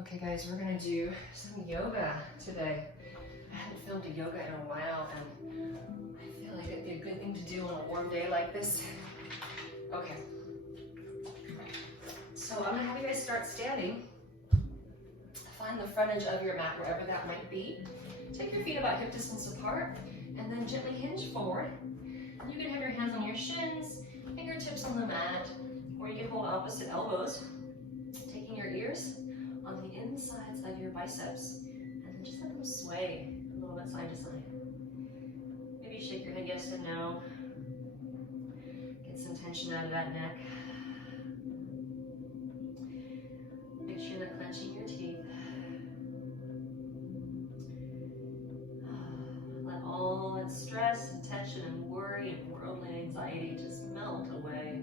Okay guys, we're gonna do some yoga today. I haven't filmed a yoga in a while and I feel like it'd be a good thing to do on a warm day like this. Okay. So I'm gonna have you guys start standing. Find the front edge of your mat, wherever that might be. Take your feet about hip distance apart and then gently hinge forward. You can have your hands on your shins, fingertips on the mat, or you can hold opposite elbows, taking your ears on the insides of your biceps, and then just let them sway a little bit side to side. Maybe shake your head yes and no. Get some tension out of that neck. Make sure you're clenching your teeth. Let all that stress and tension and worry and worldly anxiety just melt away.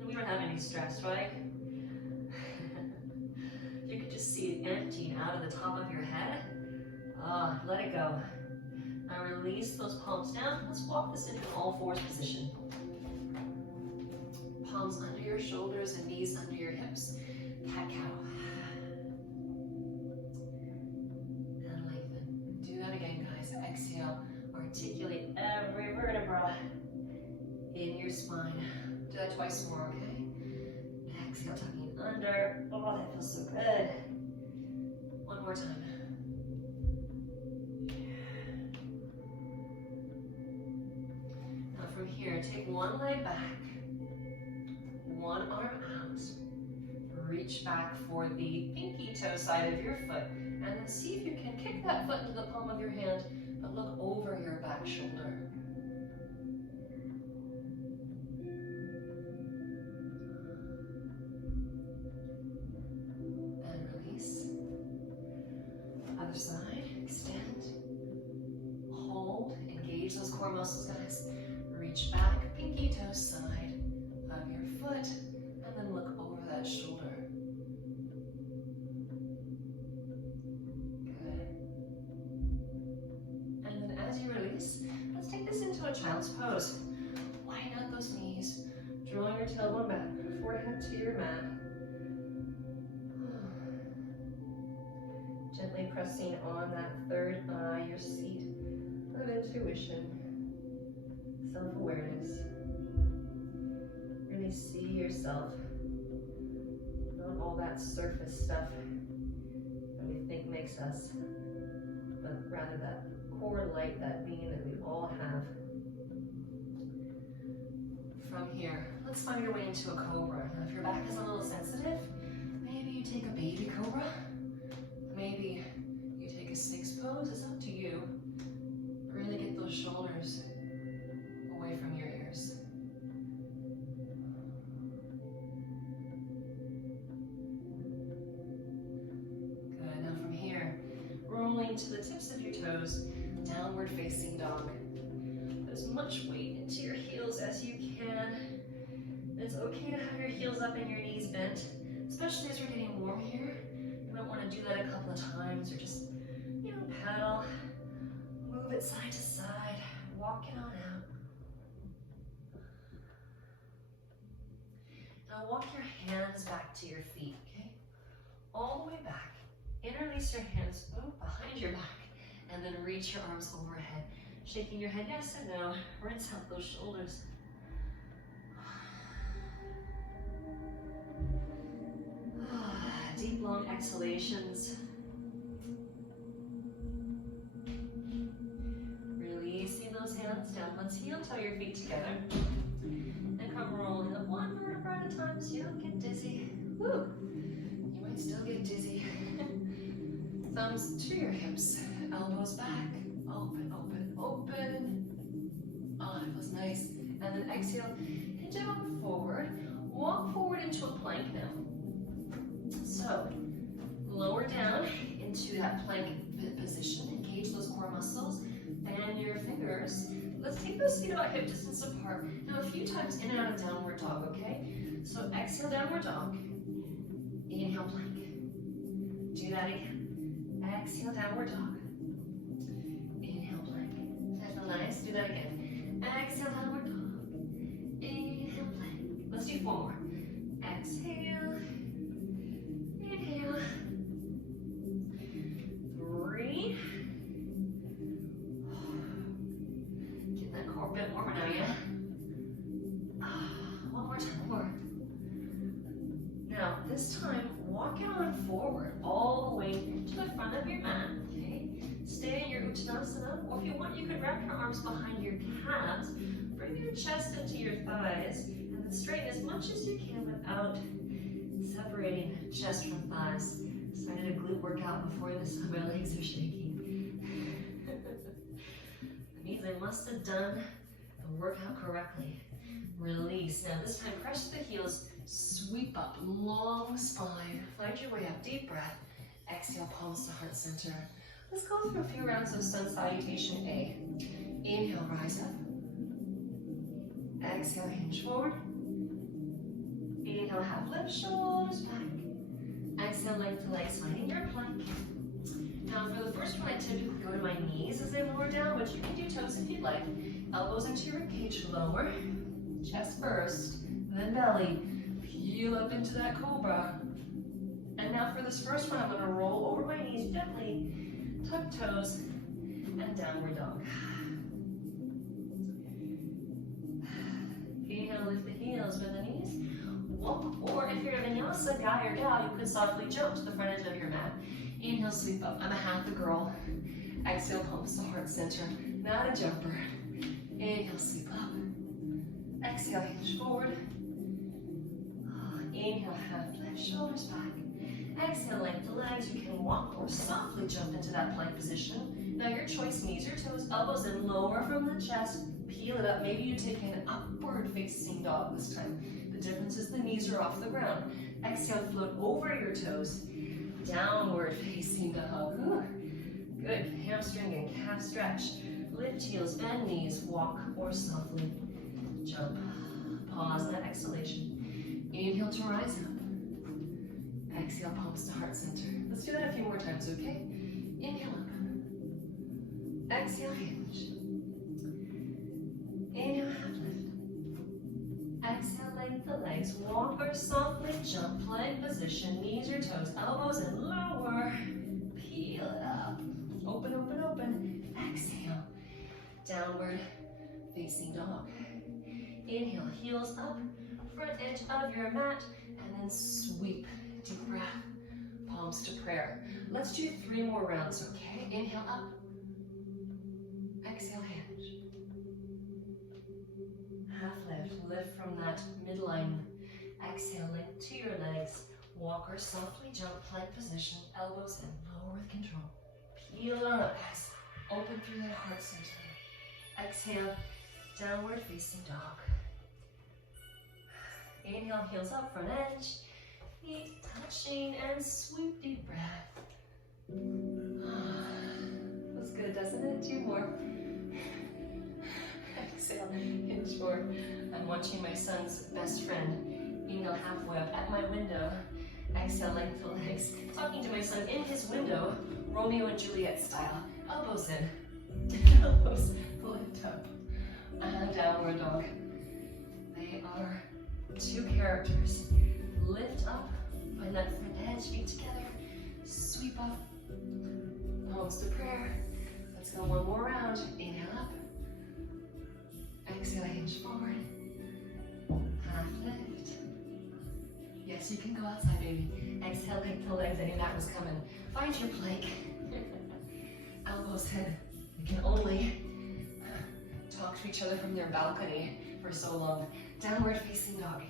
And we don't have any stress, right? You could just see it emptying out of the top of your head. Let it go. Now release those palms down. Let's walk this into an all fours position. Palms under your shoulders and knees under your hips. Cat-cow. And lengthen. Do that again, guys. Exhale. Articulate every vertebra in your spine. Do that twice more, okay? Exhale, tucking under. Oh, that feels so good. One more time. Now from here, take one leg back, one arm out. Reach back for the pinky toe side of your foot, and then see if you can kick that foot into the palm of your hand, but look over your back shoulder. Other side, extend, hold, engage those core muscles, guys. Reach back, pinky toe side of your foot, and then look over that shoulder. Good. And then as you release, let's take this into a child's pose. Widen out those knees, drawing your tailbone back, forehead to your mat. Gently pressing on that third eye, your seat of intuition, self-awareness. Really see yourself, not all that surface stuff that we think makes us, but rather that core light, that being that we all have. From here, let's find your way into a cobra. Now, if your back is a little sensitive, maybe you take a baby cobra. Maybe you take a six pose, it's up to you. Really get those shoulders away from your ears. Good, now from here, rolling to the tips of your toes, downward facing dog. Put as much weight into your heels as you can. It's okay to have your heels up and your knees bent, especially as we're getting warm here. You might want to do that a couple of times, or just, pedal, move it side to side, walk it on out. Now walk your hands back to your feet, okay? All the way back. Interlace your hands behind your back, and then reach your arms overhead. Shaking your head yes and no. Rinse out those shoulders. Deep, long exhalations. Releasing those hands down. Let's heel toe your feet together. And come rolling up one vertebra at a time so you don't get dizzy. Woo! You might still get dizzy. Thumbs to your hips. Elbows back. Open, open, open. Oh, that feels nice. And then exhale. Hinge out forward. Walk forward into a plank now. So, lower down into that plank position, engage those core muscles, bend your fingers. Let's take those feet about hip distance apart. Now a few times in and out of downward dog, okay? So exhale, downward dog. Inhale, plank. Do that again. Exhale, downward dog. Inhale, plank. That feel nice? Do that again. Exhale, downward dog. Inhale, plank. Let's do four more. Exhale. Now, this time, walk it on forward all the way to the front of your mat, okay? Stay in your Uttanasana, or if you want, you could wrap your arms behind your calves, bring your chest into your thighs, and then straighten as much as you can without separating chest from thighs. So I did a glute workout before this, so my legs are shaking. That means I must have done the workout correctly. Release. Now this time, press the heels, sweep up, long spine. Find your way up, deep breath. Exhale, palms to heart center. Let's go through a few rounds of sun salutation A. Inhale, rise up. Exhale, hinge forward. Inhale, half lift, shoulders back. Exhale, length to legs, finding your plank. Now for the first one, I typically go to my knees as I lower down, but you can do toes if you'd like. Elbows into your ribcage, lower. Chest first, then belly. Peel up into that cobra. And now for this first one, I'm going to roll over my knees gently, tuck toes, and downward dog. Inhale, lift the heels, bend the knees. Walk, or if you're a vinyasa guy or gal, you could softly jump to the front edge of your mat. Inhale, sweep up. I'm a half a girl. Exhale, palms to heart center. Not a jumper. Inhale, sweep up. Exhale, hinge forward. Inhale, half lift, shoulders back. Exhale, length the legs. You can walk or softly jump into that plank position. Now your choice, knees or toes, elbows in, lower from the chest. Peel it up. Maybe you take an upward facing dog this time. The difference is the knees are off the ground. Exhale, float over your toes. Downward facing dog. Good. Hamstring and calf stretch. Lift heels, bend knees, walk or softly jump. Pause that exhalation. Inhale to rise up. Exhale, palms to heart center. Let's do that a few more times, okay? Inhale up. Exhale, hinge. Inhale, half lift. Exhale, length the legs. Walk or softly jump. Plank position. Knees or toes. Elbows in, lower. Peel it up. Open, open, open. Exhale. Downward facing dog. Inhale, heels up, front edge of your mat, and then sweep. Deep breath, palms to prayer. Let's do 3 more rounds, okay? Inhale up. Exhale, hinge. Half lift, lift from that midline. Exhale, lift to your legs. Walk or softly jump, plank position, elbows in, lower with control. Peel it on up, guys. Open through that heart center. Exhale, downward facing dog. Inhale, heels up, front edge. Feet touching and sweep, deep breath. Feels good, doesn't it? 2 more. Exhale, hinge forward. I'm watching my son's best friend. Inhale, halfway up at my window. Exhale, length the legs. Talking to my son in his window, Romeo and Juliet style. Elbows in. Elbows lift up. And downward dog. They are 2 characters. Lift up, find that front edge, feet together. Sweep up. Palms to prayer. Let's go 1 more round. Inhale up. Exhale, hinge forward. Half lift. Yes, you can go outside, baby. Exhale, lift the legs. I knew that was coming. Find your plank. Elbows in. You can only talk to each other from their balcony for so long. Downward facing dog.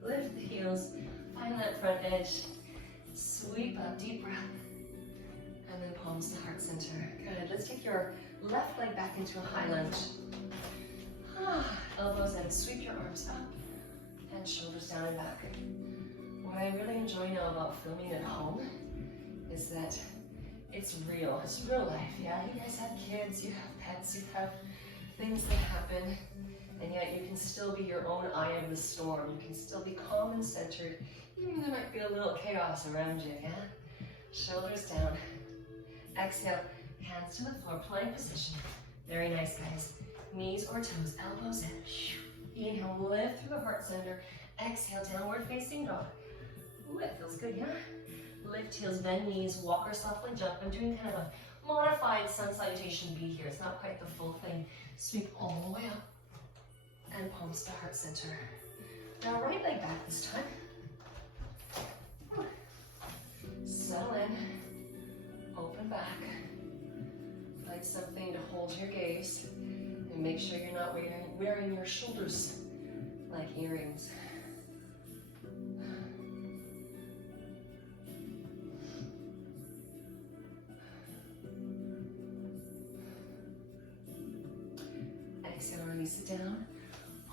Lift the heels. Find that front edge. Sweep up, deep breath. And then palms to heart center. Good. Let's take your left leg back into a high lunge. Elbows in. Sweep your arms up. And shoulders down and back. What I really enjoy now about filming at home is that it's real. It's real life. Yeah, you guys have kids, you have pets, you have things that happen, and yet you can still be your own eye of the storm. You can still be calm and centered, even though there might be a little chaos around you, yeah? Shoulders down. Exhale, hands to the floor, plank position. Very nice, guys. Knees or toes, elbows in. Inhale, lift through the heart center. Exhale, downward facing dog. Ooh, that feels good, yeah? Lift heels, bend knees, walk or softly jump. I'm doing kind of a modified sun salutation B here. It's not quite the full thing. Sweep all the way up and palms to heart center. Now right leg back. this time. Whew. Settle in, open back. Find something to hold your gaze, and make sure you're not wearing your shoulders like earrings. Exhale, release it down.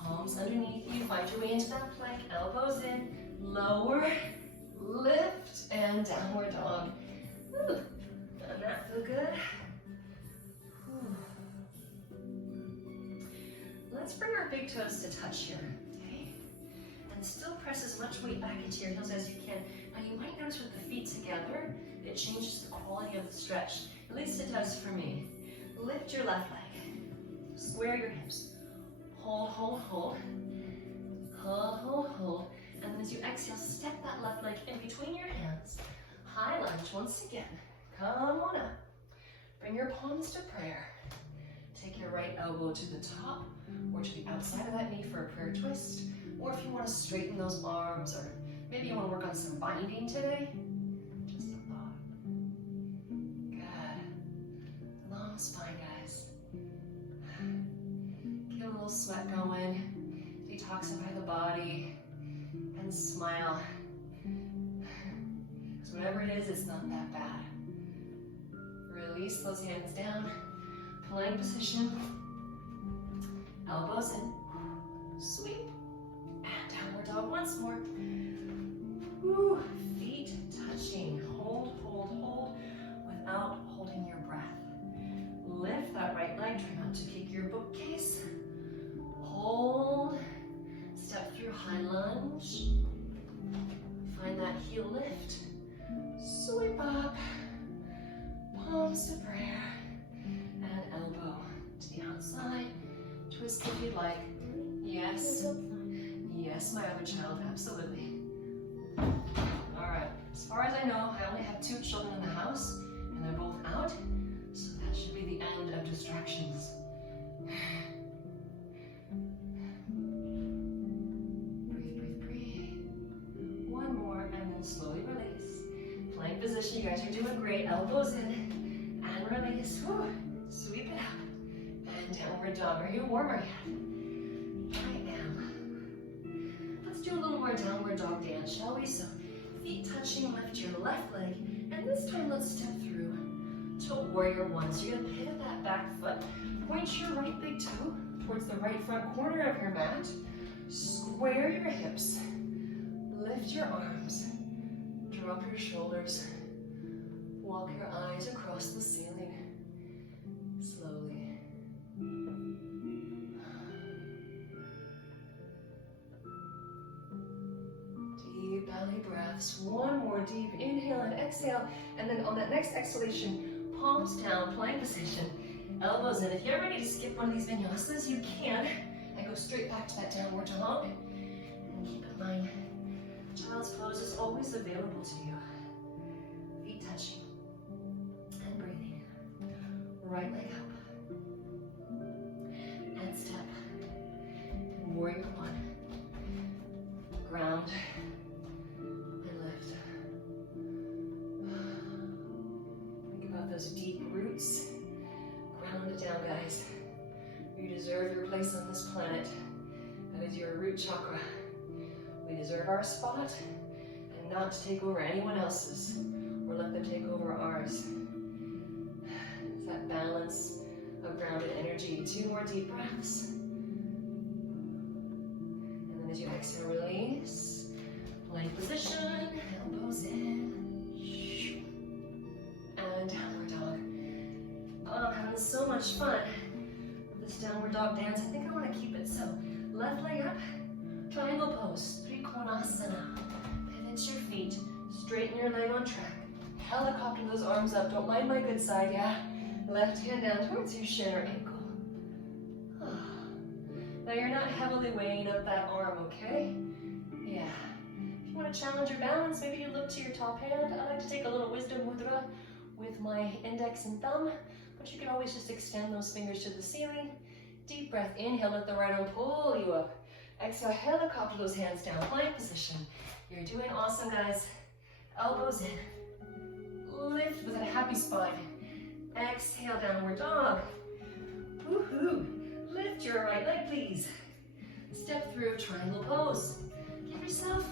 Palms underneath you. Find your way into that plank. Elbows in. Lower, lift, and downward dog. Whew. Doesn't that feel good? Whew. Let's bring our big toes to touch here. Okay? And still press as much weight back into your heels as you can. Now you might notice with the feet together, it changes the quality of the stretch. At least it does for me. Lift your left leg. Square your hips. Hold, hold, hold. Hold, hold, hold. And then as you exhale, step that left leg in between your hands. High lunge once again. Come on up. Bring your palms to prayer. Take your right elbow to the top or to the outside of that knee for a prayer twist. Or if you want to straighten those arms, or maybe you want to work on some binding today. Just a thought. Good. Long spine, guys. Get a little sweat going. Detoxify the body. And smile. Because whatever it is, it's not that bad. Release those hands down. Plank position. Elbows in. Sweep. And downward dog once more. Woo. Feet touching. Hold, hold, hold without holding your breath. Lift that right leg. Try not to kick your bookcase. Hold. Step through high lunge. Find that heel lift. Sweep up. Palms to prayer. And elbow to the outside. Twist if you'd like. Yes. Yes, my other child, absolutely. All right, as far as I know, I only have 2 children in the house, and they're both out, so that should be the end of distractions. Slowly release. Plank position, you guys are doing great. Elbows in and release. Whew. Sweep it up. And downward dog. Are you warmer yet? Right now. Let's do a little more downward dog dance, shall we? So feet touching, lift your left leg. And this time let's step through to warrior 1. So you're going to pivot that back foot. Point your right big toe towards the right front corner of your mat. Square your hips. Lift your arms. Drop your shoulders. Walk your eyes across the ceiling. Slowly. Deep belly breaths. One more deep inhale and exhale. And then on that next exhalation, palms down, plank position. Elbows in. If you're ready to skip one of these vinyasas, you can. And go straight back to that downward dog. And keep in mind, child's pose is always available to you. Feet touching and breathing. Right leg up. And step. And warrior 1. Ground and lift. Think about those deep roots. Ground it down, guys. You deserve your place on this planet. That is your root chakra. We deserve our spot, and not to take over anyone else's, or let them take over ours. It's that balance of grounded energy. 2 more deep breaths. And then as you exhale, release. Plank position, elbows in. And downward dog. Oh, I'm having so much fun with this downward dog dance. I think I want to keep it so. Left leg up, triangle pose. Konasana. Pivot your feet. Straighten your leg on track. Helicopter those arms up. Don't mind my good side, yeah? Left hand down towards your shin or ankle. Now you're not heavily weighing up that arm, okay? Yeah. If you want to challenge your balance, maybe you look to your top hand. I like to take a little wisdom mudra with my index and thumb, but you can always just extend those fingers to the ceiling. Deep breath, inhale, let the right arm pull you up. Exhale, helicopter those hands down, plank position. You're doing awesome, guys. Elbows in. Lift with a happy spine. Exhale, downward dog. Woohoo! Lift your right leg, please. Step through triangle pose. Give yourself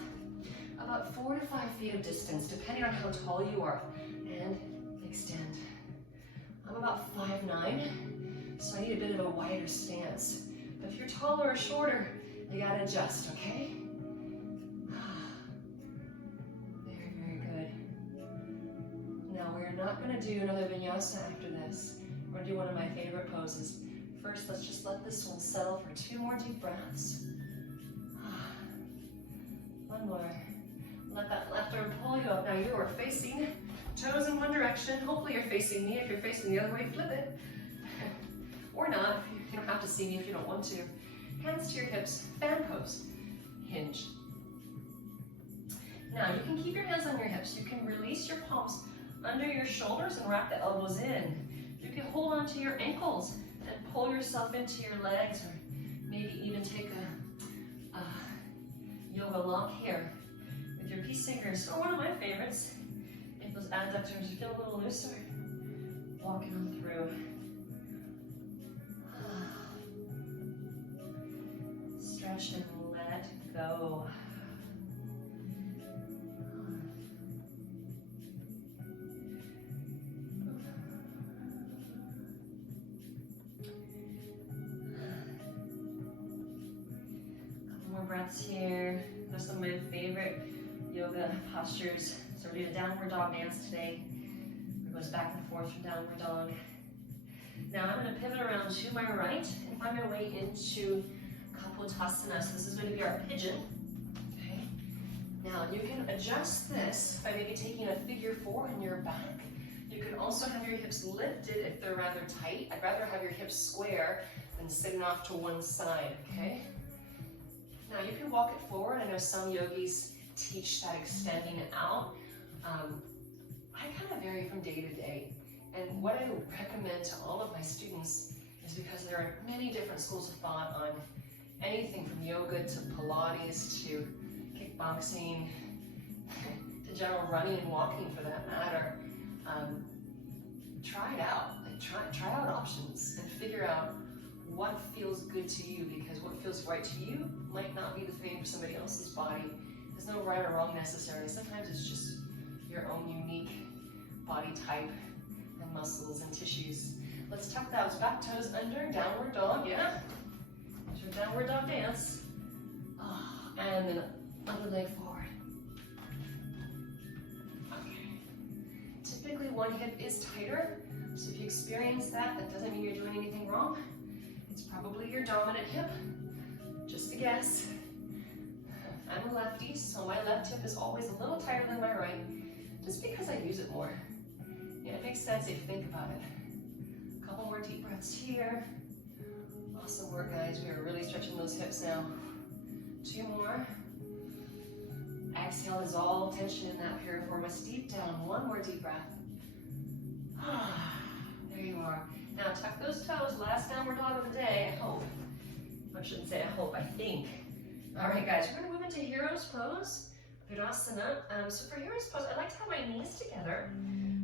about 4 to 5 feet of distance, depending on how tall you are. And extend. I'm about 5'9", so I need a bit of a wider stance. But if you're taller or shorter, you gotta adjust, okay? Very, very good. Now we're not gonna do another vinyasa after this. We're gonna do one of my favorite poses. First, let's just let this one settle for 2 more deep breaths. One more. Let that left arm pull you up. Now you are facing toes in one direction. Hopefully you're facing me. If you're facing the other way, flip it. Or not. You don't have to see me if you don't want to. Hands to your hips, fan pose, hinge. Now you can keep your hands on your hips. You can release your palms under your shoulders and wrap the elbows in. You can hold onto your ankles and pull yourself into your legs, or maybe even take a yoga lock here with your peace fingers, or one of my favorites, if those adductors feel a little looser, walking on through. Stretch and let go. Couple more breaths here. Those are some of my favorite yoga postures. So we're doing a downward dog dance today. It goes back and forth from downward dog. Now I'm going to pivot around to my right and find my way into Kapotasana. So this is going to be our pigeon. Okay. Now you can adjust this by maybe taking a figure 4 in your back. You can also have your hips lifted if they're rather tight. I'd rather have your hips square than sitting off to one side, okay? Now you can walk it forward. I know some yogis teach that extending it out. I kind of vary from day to day. And what I would recommend to all of my students is, because there are many different schools of thought on anything from yoga to Pilates to kickboxing to general running and walking for that matter. Try it out. Like try out options and figure out what feels good to you, because what feels right to you might not be the same for somebody else's body. There's no right or wrong necessarily. Sometimes it's just your own unique body type and muscles and tissues. Let's tuck those back toes under, downward dog, yeah? There's your downward dog dance. And then other leg forward. Okay. Typically one hip is tighter, so if you experience that, that doesn't mean you're doing anything wrong. It's probably your dominant hip, just a guess. I'm a lefty, so my left hip is always a little tighter than my right, just because I use it more. Yeah, it makes sense if you think about it. A couple more deep breaths here. Awesome work, guys. We are really stretching those hips now. 2 more. Exhale, dissolve tension in that piriformis deep down. 1 more deep breath. There you are. Now tuck those toes. Last downward dog of the day, I hope. I shouldn't say I hope, I think. All right, guys, we're gonna move into hero's pose, Virasana. So for hero's pose, I like to have my knees together,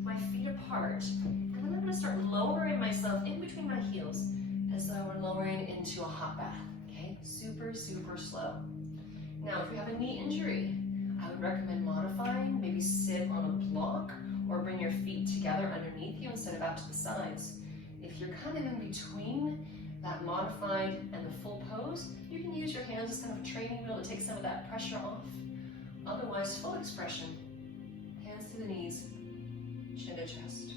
my feet apart, and then I'm gonna start lowering myself in between my heels as though we're lowering into a hot bath, okay? Super, super slow. Now, if you have a knee injury, I would recommend modifying, maybe sit on a block or bring your feet together underneath you instead of out to the sides. If you're kind of in between that modified and the full pose, you can use your hands as kind of a training wheel to take some of that pressure off. Otherwise, full expression. Hands to the knees, chin to chest.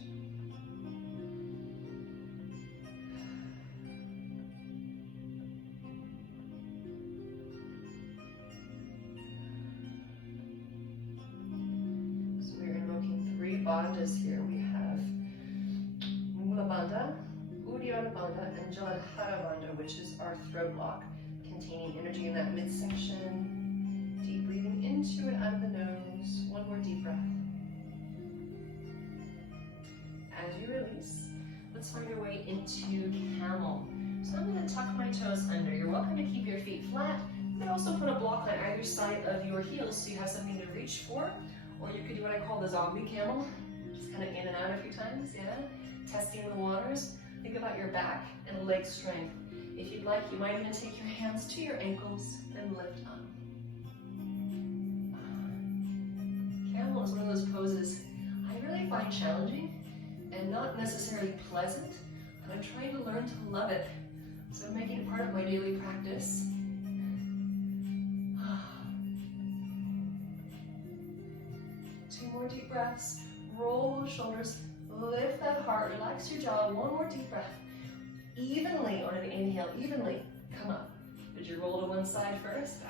So we're invoking 3 bandhas here. We have Mula Bandha, Uddiyana Bandha, and Jaladhara Bandha, which is our throat lock, containing energy in that midsection. Deep breathing into and out of the nose. 1 more deep breath. As you release, let's find your way into camel. So I'm going to tuck my toes under. You're welcome to keep your feet flat. could also put a block on either side of your heels so you have something to reach for. Or you could do what I call the zombie camel. Just kind of in and out a few times, yeah? Testing the waters. Think about your back and leg strength. If you'd like, you might even take your hands to your ankles and lift up. Camel is one of those poses I really find challenging and not necessarily pleasant, but I'm trying to learn to love it. So I'm making it part of my daily practice. 2 more deep breaths. Roll those shoulders, lift that heart, relax your jaw. 1 more deep breath. Evenly on an inhale, evenly come up. Did you roll to one side first?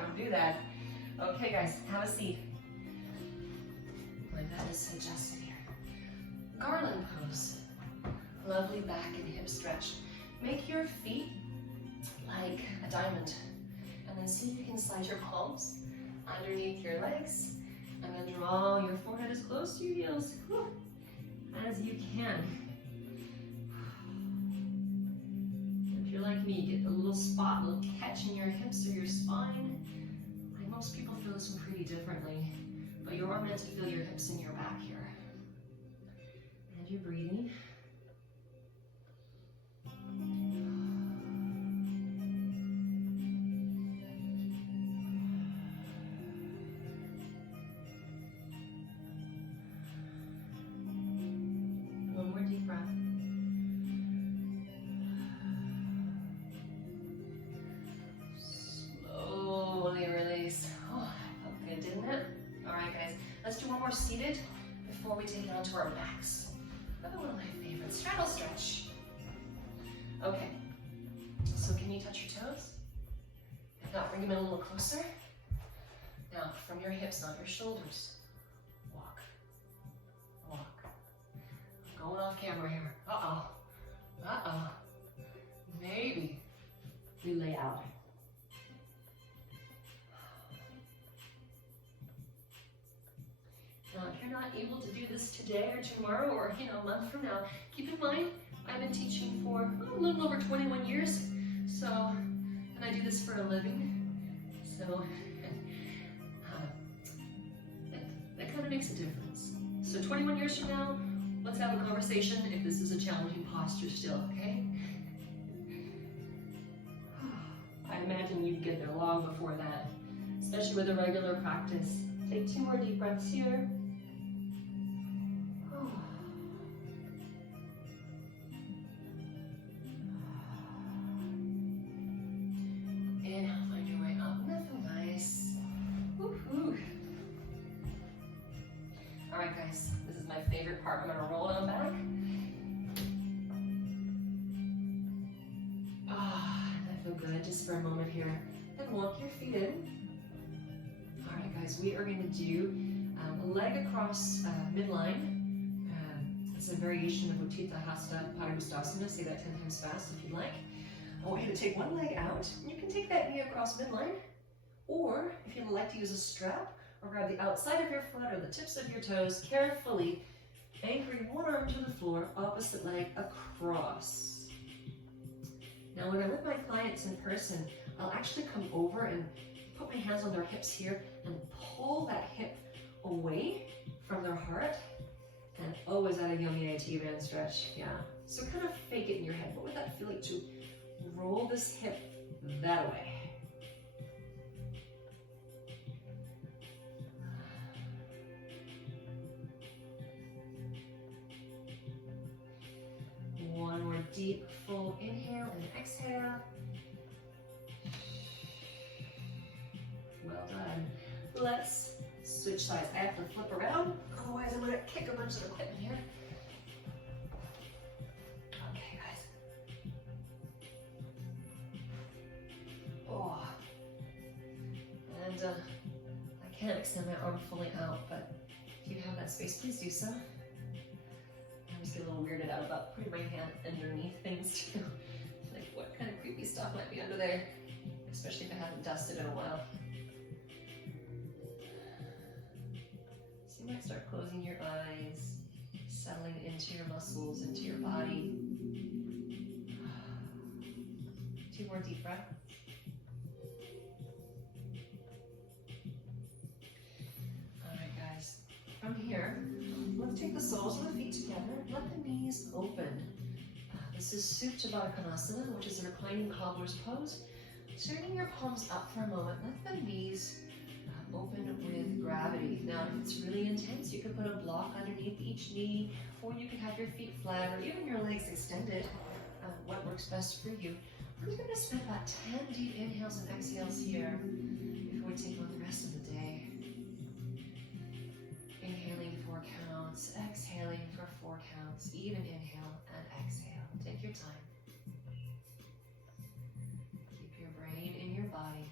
Don't do that. Okay guys, have a seat. My bed is adjusted here. Garland pose. Lovely back and hip stretch. Make your feet like a diamond. And then see if you can slide your palms underneath your legs. And then draw your forehead as close to your heels as you can. If you're like me, get a little spot, a little catch in your hips or your spine. Like most people feel this one pretty differently, but you are meant to feel your hips and your back here. And you're breathing. Seated before we take it onto our backs. Another one of my favorites, straddle stretch. Okay, so can you touch your toes? If not, bring them in a little closer. Now, from your hips, not your shoulders. Walk, walk. I'm going off camera here. Maybe we lay out. Now, if you're not able to do this today or tomorrow or a month from now, keep in mind I've been teaching for a little over 21 years. So, and I do this for a living. So, that kind of makes a difference. So 21 years from now, let's have a conversation if this is a challenging posture still, okay? I imagine you'd get there long before that, especially with a regular practice. Take 2 more deep breaths here. Inhale, find your way up. Nothing nice. Woo-hoo. All right, guys, this is my favorite part. I'm gonna roll on back. That feel good just for a moment here. Then walk your feet in. All right, guys, we are going to do a leg across midline. It's a variation of Utthita Hasta Padangusthasana. Say that 10 times fast if you like. I want you to take one leg out. You can take that knee across midline, or if you'd like to use a strap, or grab the outside of your foot or the tips of your toes, carefully anchoring one arm to the floor, opposite leg across. Now, when I'm with my clients in person, I'll actually come over and put my hands on their hips here and pull that hip away from their heart, and always add a yummy IT band stretch. Yeah. So kind of fake it in your head. What would that feel like to roll this hip that way? One more deep, full inhale and exhale. Well done. Let's switch sides. I have to flip around, otherwise I'm going to kick a bunch of equipment here. Okay, guys. Oh. And I can't extend my arm fully out, but if you have that space, please do so. I just get a little weirded out about putting my hand underneath things too. Like, what kind of creepy stuff might be under there? Especially if I haven't dusted in a while. So you might start closing your eyes, settling into your muscles, into your body. 2 more deep breaths. Take the soles of the feet together, let the knees open. This is Supta Baddha Konasana, which is a reclining cobbler's pose. Turning your palms up for a moment, let the knees open with gravity. Now, if it's really intense, you could put a block underneath each knee, or you could have your feet flat, or even your legs extended, what works best for you. We're going to spend about 10 deep inhales and exhales here before we take on the rest of the day. Inhaling 4 counts, exhaling for 4 counts, even inhale and exhale. Take your time. Keep your brain in your body.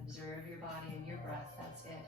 Observe your body and your breath. That's it.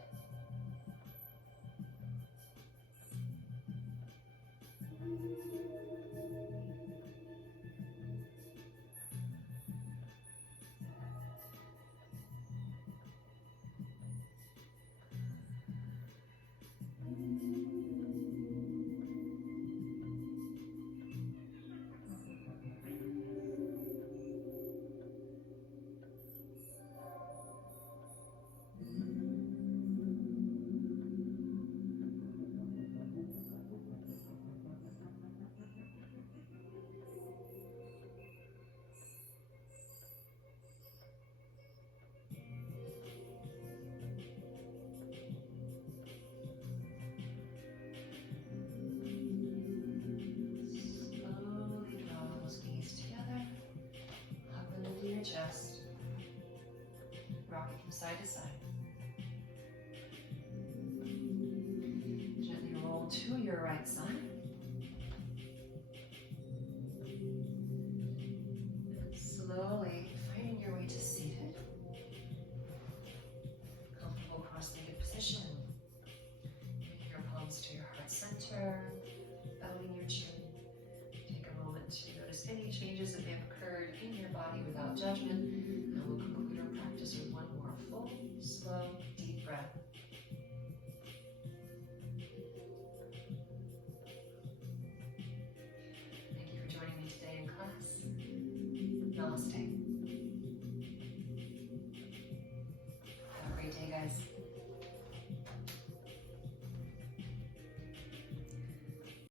Chest. Rock it from side to side. Gently roll to your right side. And slowly finding your way to seated. Comfortable cross-legged position. Bring your palms to your heart center. Bowing your chin. Take a moment to notice any changes that may have occurred in your body without judgment.